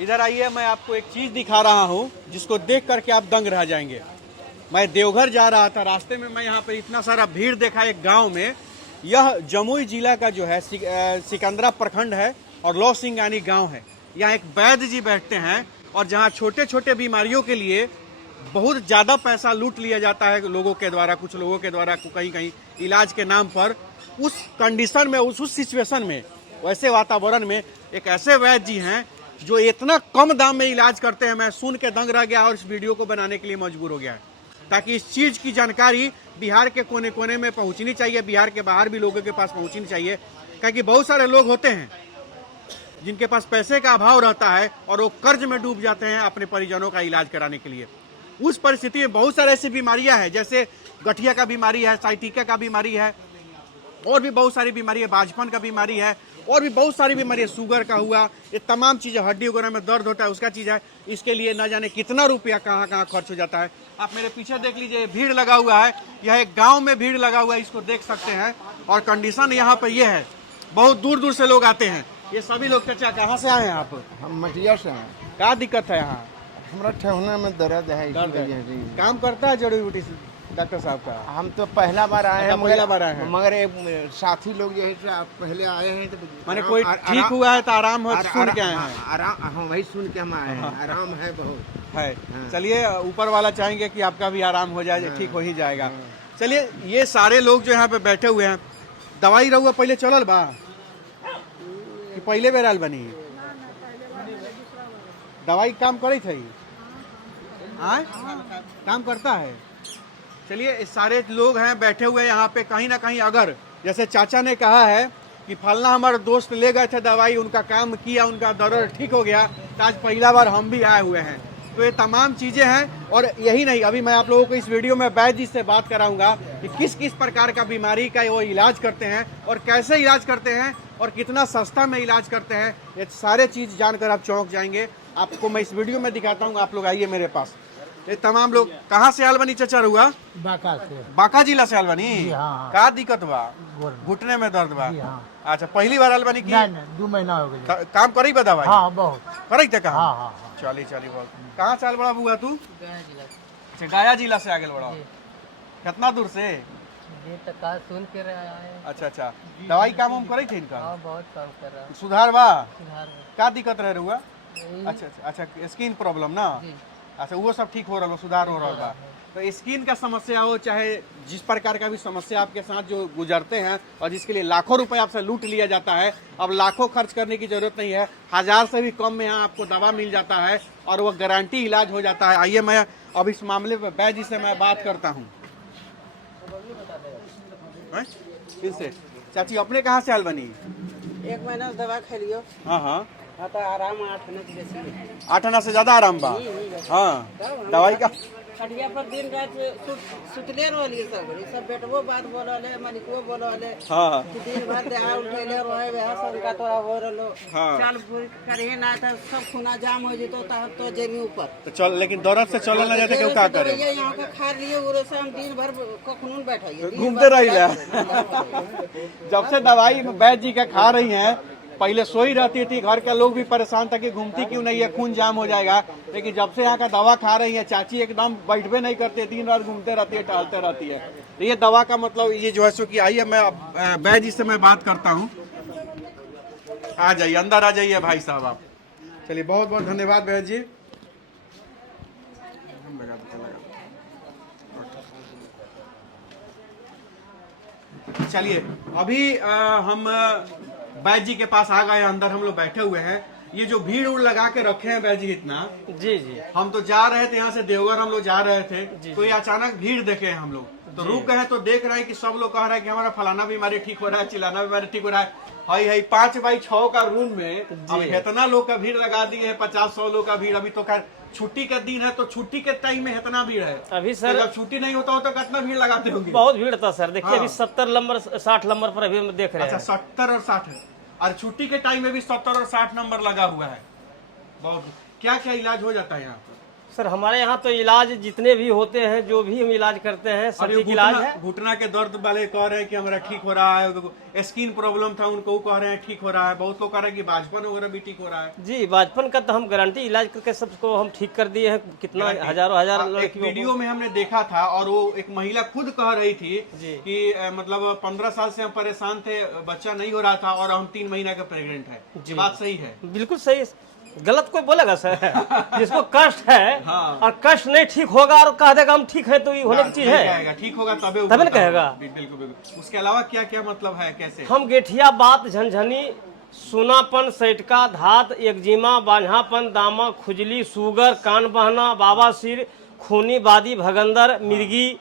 इधर आइए, मैं आपको एक चीज़ दिखा रहा हूँ जिसको देख करके आप दंग रह जाएंगे। मैं देवघर जा रहा था, रास्ते में मैं यहाँ पर इतना सारा भीड़ देखा एक गांव में। यह जमुई जिला का जो है सिकंदरा प्रखंड है और लौ सिंगानी गांव है। यहाँ एक वैद्य जी बैठते हैं और जहाँ छोटे छोटे बीमारियों के लिए बहुत ज़्यादा पैसा लूट लिया जाता है लोगों के द्वारा, कुछ लोगों के द्वारा कहीं कहीं इलाज के नाम पर। उस कंडीशन में, उस सिचुएशन में, वैसे वातावरण में एक ऐसे वैद्य जी हैं जो इतना कम दाम में इलाज करते हैं। मैं सुन के दंग रह गया और इस वीडियो को बनाने के लिए मजबूर हो गया है, ताकि इस चीज़ की जानकारी बिहार के कोने कोने में पहुंचनी चाहिए, बिहार के बाहर भी लोगों के पास पहुंचनी चाहिए। क्योंकि बहुत सारे लोग होते हैं जिनके पास पैसे का अभाव रहता है और वो कर्ज में डूब जाते हैं अपने परिजनों का इलाज कराने के लिए। उस परिस्थिति में बहुत सारे ऐसी बीमारियां हैं, जैसे गठिया का बीमारी है, साइटिका का बीमारी है, और भी बहुत सारी बीमारी है, बाजपन का बीमारी है, और भी बहुत सारी बीमारी है, शुगर का हुआ, ये तमाम चीज़ें, हड्डी वगैरह में दर्द होता है उसका चीज़ है। इसके लिए न जाने कितना रुपया कहाँ कहाँ खर्च हो जाता है। आप मेरे पीछे देख लीजिए, भीड़ लगा हुआ है। यह एक गांव में भीड़ लगा हुआ है, इसको देख सकते हैं। और कंडीशन यहाँ पर यह है, बहुत दूर दूर से लोग आते हैं। ये सभी लोग, चाचा कहाँ से आए हैं आप? हम मटिया से हैं। क्या दिक्कत है यहाँ? हमारा ठेहुना में दर्द है, इसी दर्द है। वजह से। काम करता है जड़ी बूटी से डॉक्टर साहब का? हम तो पहला बार आए हैं, पहला बार आए हैं। मगर एक साथी लोग जो है पहले आए हैं तो माने कोई ठीक हुआ है तो आराम हो, सुन के आए हैं? आराम, हम वही सुन के हम आए हैं। आराम है बहुत है। चलिए, ऊपर वाला चाहेंगे कि आपका भी आराम हो जाए, ठीक हो ही जाएगा। चलिए, ये सारे लोग जो यहाँ पे बैठे हुए हैं, दवाई रहुआ पहले चलल बा कि पहले बेर आल बनी? दवाई काम करे थे? हाँ, काम करता है। चलिए, इस सारे लोग हैं बैठे हुए यहाँ पे, कहीं ना कहीं अगर जैसे चाचा ने कहा है कि फलना हमारे दोस्त ले गए थे दवाई, उनका काम किया, उनका दर्द ठीक हो गया, तो आज पहला बार हम भी आए हुए हैं। तो ये तमाम चीज़ें हैं। और यही नहीं, अभी मैं आप लोगों को इस वीडियो में वैद्य जी से बात कराऊंगा कि किस किस प्रकार का बीमारी का वो इलाज करते हैं और कैसे इलाज करते हैं और कितना सस्ता में इलाज करते हैं। ये सारे चीज़ जानकर आप चौंक जाएंगे। आपको मैं इस वीडियो में दिखाता हूँ, आप लोग आइए मेरे पास। ये तमाम लोग कहाँ से आल बनी चाचा रुआ? बाका से। बांका जिला से आल बनी? हाँ। का दिक्कत बा? घुटने में दर्द बा? अच्छा, पहली बार आल बनी की? नहीं, 2 महीना हो गया। काम करी बा दवाई? हाँ, बहुत करे थे काम? हाँ, हाँ, हाँ। चली बहुत। कहाँ से आल बड़ा बुआ तू? अच्छा, गया जिला से आगे बड़ा। कितना दूर से? ये तो का सुन के रहा है। अच्छा, दवाई काम हम करे थे इनका? हाँ, बहुत काम कर रहा है। सुधार बा? सुधार है। क्या दिक्कत रहे रुआ? यही अच्छा, स्किन प्रॉब्लम ना? जी। अच्छा, वो सब ठीक हो रहा, सुधार हो रहा बा। तो स्किन का समस्या हो, चाहे जिस प्रकार का भी समस्या आपके साथ जो गुजरते हैं और जिसके लिए लाखों रुपए आपसे लूट लिया जाता है, अब लाखों खर्च करने की जरूरत नहीं है। 1000 से भी कम में यहाँ आपको दवा मिल जाता है और वो गारंटी इलाज हो जाता है। आइए, मैं अब इस मामले में वैद्य जी से मैं बात करता हूँ। फिर से चाची, अपने कहाँ से हाल बनी? 1 महीना से दवा खा लियो। हाँ, तो आराम 8 आना की जैसी है। 8 आना से ज्यादा आराम बा? हाँ, दवाई का खटिया पर दिन रात सुतले रहलिए सब बेटवो बात बोलले, मालिकवो बोलले। हाँ, कि दिन भर देहा उठेले रहे, वह संका तोरा हो रहलो। हाँ। चल बुर करे ना तो सब खुना जाम हो जतो तो जेमी ऊपर। तो चल, लेकिन दौरत से चलल ना जाते, क्यों का करे? ये यहाँ का खा लिए उरे से हम दिन भर कखनून बैठिए, घूमते रहिला। जब से दवाई वैद्य जी का खा रही हैं, पहले सोई रहती थी, घर के लोग भी परेशान था कि घूमती क्यों नहीं है, खून जाम हो जाएगा। लेकिन जब से यहाँ का दवा खा रही है, चाची एकदम बैठवे नहीं करते, दिन रात घूमते रहती है, टहलते रहती है। तो ये दवा का मतलब ये जो है सो कि आइए, मैं वैद्य जी से मैं बात करता हूँ। आ जाइए, अंदर आ जाइए भाई साहब आप। चलिए, बहुत बहुत धन्यवाद वैद्य जी। चलिए, अभी हम वैद्य जी के पास आ गए, अंदर हम लोग बैठे हुए हैं। ये जो भीड़ उड़ लगा के रखे हैं वैद्य जी इतना, जी। हम तो जा रहे थे यहाँ से देवघर, हम लोग जा रहे थे, तो ये अचानक भीड़ देखे हैं हम लोग, तो रुक गए तो देख रहे हैं कि सब लोग कह रहे हैं कि हमारा फलाना बीमारी ठीक हो रहा है, चिलाना बीमारी ठीक हो रहा है। 5x6 का रूम में अब इतना लोग का भीड़ लगा दिए है, 50-100 लोग का भीड़। अभी तो खैर छुट्टी का दिन है, तो छुट्टी के टाइम में इतना भीड़ है। अभी सर, जब छुट्टी नहीं होता हो तो कितना भीड़ लगाते होंगे? बहुत भीड़ था सर। देखिए, हाँ। अभी 70 नंबर 60 नंबर पर अभी हम देख रहे अच्छा, हैं। 70 और 60 है, और छुट्टी के टाइम में भी 70 और 60 नंबर लगा हुआ है। बहुत। क्या क्या इलाज हो जाता है यहाँ पर? सर हमारे यहाँ तो इलाज जितने भी होते हैं, जो भी हम इलाज करते हैं, और सभी ये की इलाज है। घुटना के दर्द वाले कह रहे हैं कि हमारा ठीक हो रहा है, स्किन प्रॉब्लम था उनको कह रहे हैं ठीक हो रहा है, बहुत लोग कह रहे हैं कि बाजपन वगैरह भी ठीक हो रहा है। जी, बाजपन का तो हम गारंटी इलाज करके सबको हम ठीक कर दिए हैं, कितना हजारों हजार एक लड़कियों को। वीडियो में हमने देखा था और वो एक महिला खुद कह रही थी जी। कि मतलब 15 साल से हम परेशान थे, बच्चा नहीं हो रहा था और हम 3 महीना का प्रेग्नेंट है। जी। बात सही है? बिल्कुल सही, गलत कोई बोलेगा सर? जिसको कष्ट है हाँ। और कष्ट नहीं ठीक होगा और कह देगा हम ठीक है, तो ये होने की चीज नहीं है। कहेगा, ठीक होगा तबे तबे ना कहेगा। बिल्कुल बिल्कुल। उसके अलावा क्या क्या मतलब है, कैसे? हम गेठिया बात, झनझनी, सूनापन, सैटका, धात, एक्जिमा, बांझापन, दामा, खुजली, शुगर, कान बहना, बाबासीर, खूनी, बादी, भगंदर, मिर्गी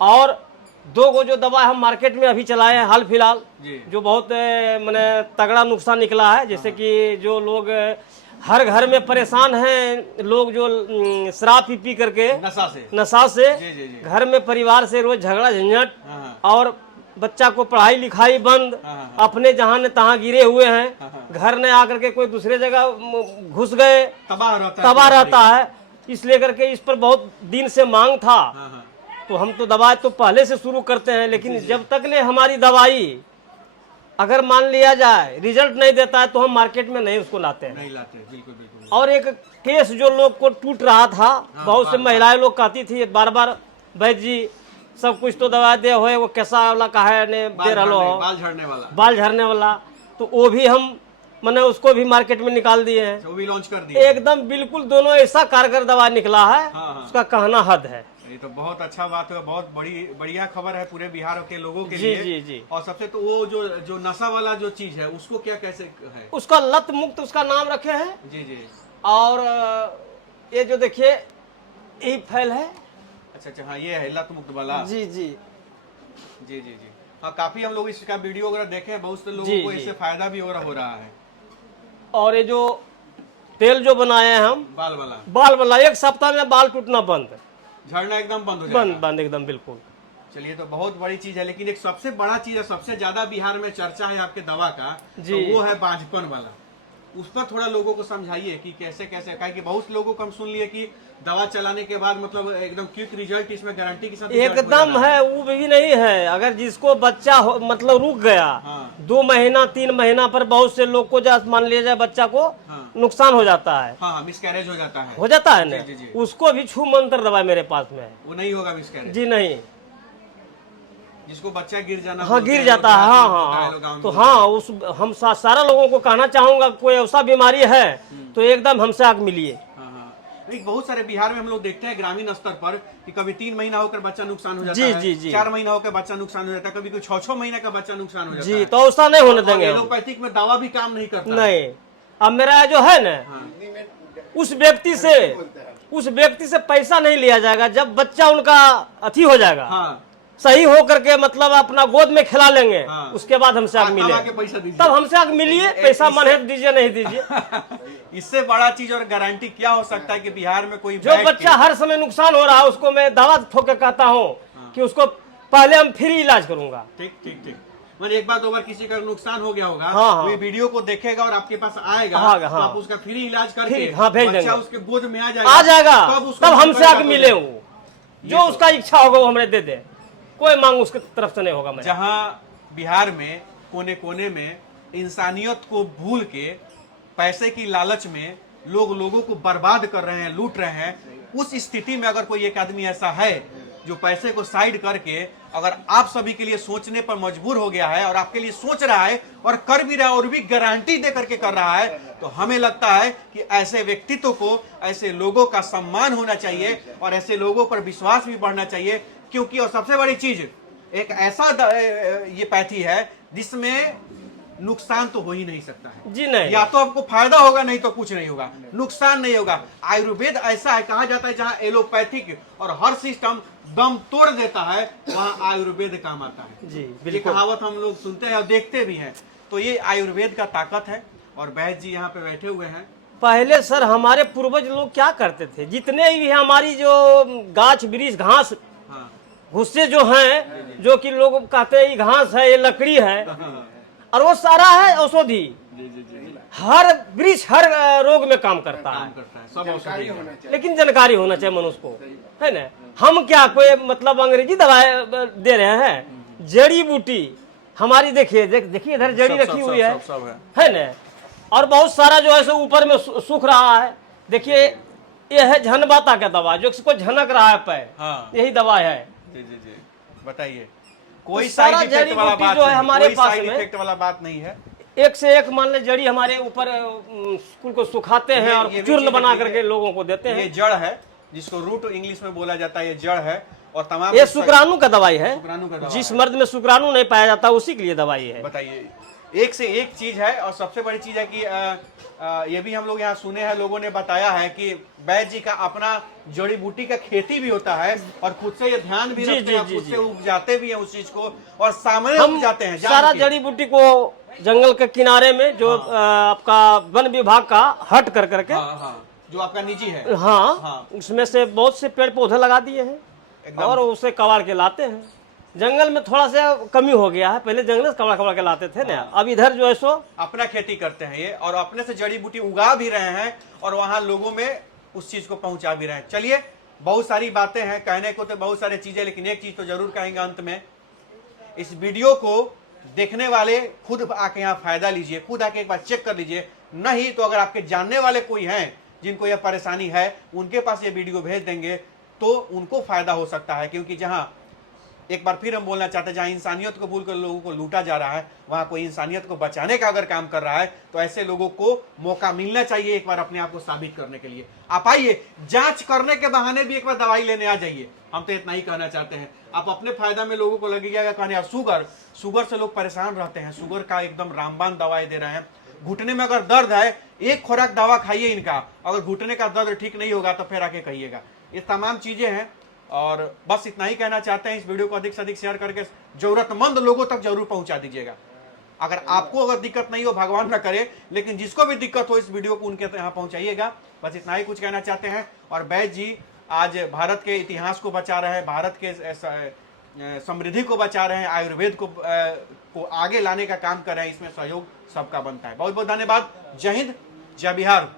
और 2 गो जो दवा हम मार्केट में अभी चलाए हैं हाल फिलहाल, जी। जो बहुत माने तगड़ा नुकसान निकला है। जैसे कि जो लोग हर घर में परेशान हैं, लोग जो शराब पी करके नशा से जी, जी, जी। घर में परिवार से रोज झगड़ा झंझट हाँ। और बच्चा को पढ़ाई लिखाई बंद, अपने जहाँ ने तहाँ गिरे हुए हैं, घर ने आकर के कोई दूसरे जगह घुस गए, तबाह रहता है। इसलिए करके इस पर बहुत दिन से मांग था। तो हम तो दवाई तो पहले से शुरू करते हैं, लेकिन जब तक ले हमारी दवाई अगर मान लिया जाए रिजल्ट नहीं देता है तो हम मार्केट में नहीं उसको लाते हैं। नहीं लाते, बिल्कुल बिल्कुल। और एक केस जो लोग को टूट रहा था, बहुत से महिलाएं लोग कहती थी बार बार, वैद्य जी सब कुछ तो दवा दे होए, वो कैसा वाला का है ने दे रहा हो, बाल झड़ने वाला, तो वो भी हम मैंने उसको भी मार्केट में निकाल दिए हैं, वो भी लॉन्च कर दिए एकदम बिल्कुल। दोनों ऐसा कारगर दवा निकला है, उसका कहना हद है। ये तो बहुत अच्छा बात है, बहुत बढ़िया खबर है पूरे बिहार के लोगों के जी, लिए। जी, जी। और सबसे तो वो जो नशा वाला जो चीज है उसको क्या कैसे है? उसका लत मुक्त उसका नाम रखे हैं। जी जी। और ये जो देखिए यही फैल है। अच्छा, हाँ ये है लत मुक्त वाला। जी जी जी जी जी। हाँ, काफी हम लोग इसका वीडियो वगैरह देखे हैं, बहुत से लोगों जी, को जी। इससे फायदा भी हो रहा है। और ये जो तेल जो बनाए हैं हम, बाल वाला, 1 सप्ताह में बाल टूटना बंद, झड़ना एकदम बंद हो जाएगा। बंद एकदम बिल्कुल। चलिए, तो बहुत बड़ी चीज है। लेकिन एक सबसे बड़ा चीज है, सबसे ज्यादा बिहार में चर्चा है आपके दवा का, जी। तो वो है बांझपन वाला। उस पर थोड़ा लोगों को समझाइए कि कैसे कैसे, क्योंकि बहुत लोगों को हम सुन लिए कि दवा चलाने के बाद मतलब एकदम क्विक रिजल्ट, इसमें गारंटी के साथ एकदम है, वो भी नहीं है। अगर जिसको बच्चा मतलब रुक गया 2 महीना 3 महीना पर, बहुत से लोग को मान लिया जाए बच्चा को नुकसान हो जाता है। हाँ, मिसकैरेज हो जाता है ना। जी, जी। उसको भी छू मंत्र दवा मेरे पास में है, वो नहीं होगा मिसकैरेज जी नहीं। जिसको बच्चा गिर जाना, हाँ गिर जाता है, हाँ। तो हाँ, उस हम सारा लोगों को कहना चाहूंगा, कोई ऐसा बीमारी है तो एकदम हमसे आग मिलिए। बहुत सारे बिहार में हम लोग देखते हैं ग्रामीण स्तर पर कि कभी 3 महीना होकर बच्चा नुकसान हो जाता जी, है, जी, जी। 4 महीना होकर बच्चा नुकसान हो जाता है, कभी कोई 6-6 महीने का बच्चा नुकसान हो जाता जी, है। तो ऐसा नहीं होने देंगे। एलोपैथिक में दवा भी काम नहीं करता। नहीं, अब मेरा जो है ना, उस व्यक्ति से पैसा नहीं लिया जाएगा। जब बच्चा उनका अथी हो जाएगा, सही हो करके मतलब अपना गोद में खिला लेंगे, उसके बाद हमसे आग मिले, तब हमसे आग मिलिए। पैसा मन है दीजिए, नहीं दीजिए। इससे बड़ा चीज और गारंटी क्या हो सकता है कि बिहार में कोई जो बच्चा हर समय नुकसान हो रहा है, उसको मैं दवा ठोक के कहता हूँ कि उसको पहले हम फ्री इलाज करूंगा। ठीक। मतलब एक बार 2 बार किसी का नुकसान हो गया होगा, हाँ। तो वीडियो को देखेगा और आपके पास आएगा, हाँ। तो आप उसका फ्री इलाज करके भेज देंगे, बच्चा उसके गोद में आ जाएगा, तब हमसे आग मिले। जो तो उसका इच्छा होगा वो हमें दे दे, कोई मांग उसके तरफ से नहीं होगा। जहाँ बिहार में कोने कोने में इंसानियत को भूल के पैसे की लालच में लोग लोगों को बर्बाद कर रहे हैं, लूट रहे हैं, उस स्थिति में अगर कोई एक आदमी ऐसा है जो पैसे को साइड करके अगर आप सभी के लिए सोचने पर मजबूर हो गया है और आपके लिए सोच रहा है और कर भी रहा है और भी गारंटी दे करके कर रहा है, तो हमें लगता है कि ऐसे व्यक्तित्व को, ऐसे लोगों का सम्मान होना चाहिए और ऐसे लोगों पर विश्वास भी बढ़ना चाहिए। क्योंकि और सबसे बड़ी चीज, एक ऐसा ये पैथी है जिसमें नुकसान तो हो ही नहीं सकता है जी नहीं। या तो आपको फायदा होगा, नहीं तो कुछ नहीं होगा, नुकसान नहीं होगा। आयुर्वेद ऐसा है, कहा जाता है जहां एलोपैथिक और हर सिस्टम दम तोड़ देता है, वहां आयुर्वेद काम आता है जी, ये बिल्कुल। कहावत हम लोग सुनते हैं और देखते भी हैं। तो ये आयुर्वेद का ताकत है। और वैद्य जी यहाँ पे बैठे हुए हैं। पहले सर हमारे पूर्वज लोग क्या करते थे, जितने भी हमारी जो गाछ वृक्ष घास भुस्से जो हैं, जो कि लोग कहते हैं ये घास है, ये लकड़ी है, और वो सारा है औषधि। हर वृक्ष हर रोग में काम करता है, सब औषधि है। लेकिन जानकारी होना चाहिए मनुष्य को, है ना। हम क्या कोई मतलब अंग्रेजी दवाई दे रहे हैं, जड़ी बूटी हमारी देखिए देखिए इधर जड़ी रखी हुई है, है ना। और बहुत सारा जो है सो ऊपर में सूख रहा है। देखिए ये है झनबाता का दवा, जो इसको झनक रहा है पैर, हाँ। यही दवा है। जी जी जी, बताइए। कोई तो सारा साइड इफेक्ट जड़ी वाला बूटी बात जो है नहीं, हमारे कोई पास साइड में, इफेक्ट वाला बात नहीं है। एक से एक मान ले जड़ी हमारे ऊपर स्कूल को सुखाते हैं और ये भी चूर्ण चीज़ बना है, करके लोगों को देते ये हैं। जड़ है, जिसको रूट इंग्लिश में बोला जाता है, ये जड़ है। और तमाम ये शुक्राणु का दवाई है, शुक्राणु का दवा जिस है। मर्द में शुक्राणु नहीं पाया जाता उसी के लिए दवाई है। बताइए, एक से एक चीज है। और सबसे बड़ी चीज है कि ये भी हम लोग यहाँ सुने हैं, लोगों ने बताया है कि वैद्य जी का अपना जड़ी बूटी का खेती भी होता है और खुद से ये ध्यान भी जी, रखते हैं, जी, खुद जी, से जी। उपजाते भी हैं उस चीज को और सामने हम उपजाते हैं। सारा जड़ी बूटी को जंगल के किनारे में जो आपका वन विभाग का हट कर करके, हाँ हाँ, जो आपका निजी है, हाँ, हाँ। उसमें से बहुत से पेड़ पौधे लगा दिए हैं एकदम। और उसे कबाड़ के लाते हैं। जंगल में थोड़ा सा कमी हो गया है, पहले जंगल से कबाड़ के लाते थे ना, अब इधर जो है सो अपना खेती करते हैं ये और अपने से जड़ी बूटी उगा भी रहे हैं और वहां लोगों में उस चीज को पहुंचा भी रहे हैं। चलिए, बहुत सारी बातें हैं, कहने को तो बहुत सारी चीजें, लेकिन एक चीज तो जरूर कहेंगे अंत में, इस वीडियो को देखने वाले खुद आके यहाँ फायदा लीजिए, खुद आके एक बार चेक कर लीजिए। नहीं तो अगर आपके जानने वाले कोई हैं जिनको यह परेशानी है, उनके पास ये वीडियो भेज देंगे तो उनको फायदा हो सकता है। क्योंकि जहां, एक बार फिर हम बोलना चाहते हैं, जहां इंसानियत को भूलकर लोगों को लूटा जा रहा है, वहां कोई इंसानियत को बचाने का अगर काम कर रहा है तो ऐसे लोगों को मौका मिलना चाहिए एक बार अपने आप को साबित करने के लिए। आप आइए, जांच करने के बहाने भी एक बार दवाई लेने आ जाइए। हम तो इतना ही कहना चाहते हैं। आप अपने फायदा में लोगों को लगेगा कहने, यार शुगर से लोग परेशान रहते हैं, शुगर का एकदम रामबाण दवाई दे रहे हैं। घुटने में अगर दर्द है, एक खुराक दवा खाइए इनका, अगर घुटने का दर्द ठीक नहीं होगा तो फिर आके कहिएगा। ये तमाम चीजें हैं और बस इतना ही कहना चाहते हैं। इस वीडियो को अधिक से अधिक शेयर करके जरूरतमंद लोगों तक जरूर पहुंचा दीजिएगा। अगर आपको अगर दिक्कत नहीं हो, भगवान ना करे, लेकिन जिसको भी दिक्कत हो इस वीडियो को उनके यहाँ पहुंचाइएगा। बस इतना ही कुछ कहना चाहते हैं। और वैद्य जी आज भारत के इतिहास को बचा रहे हैं, भारत के समृद्धि को बचा रहे हैं, आयुर्वेद को आगे लाने का काम कर रहे हैं। इसमें सहयोग सबका बनता है। बहुत बहुत धन्यवाद। जय हिंद, जय बिहार।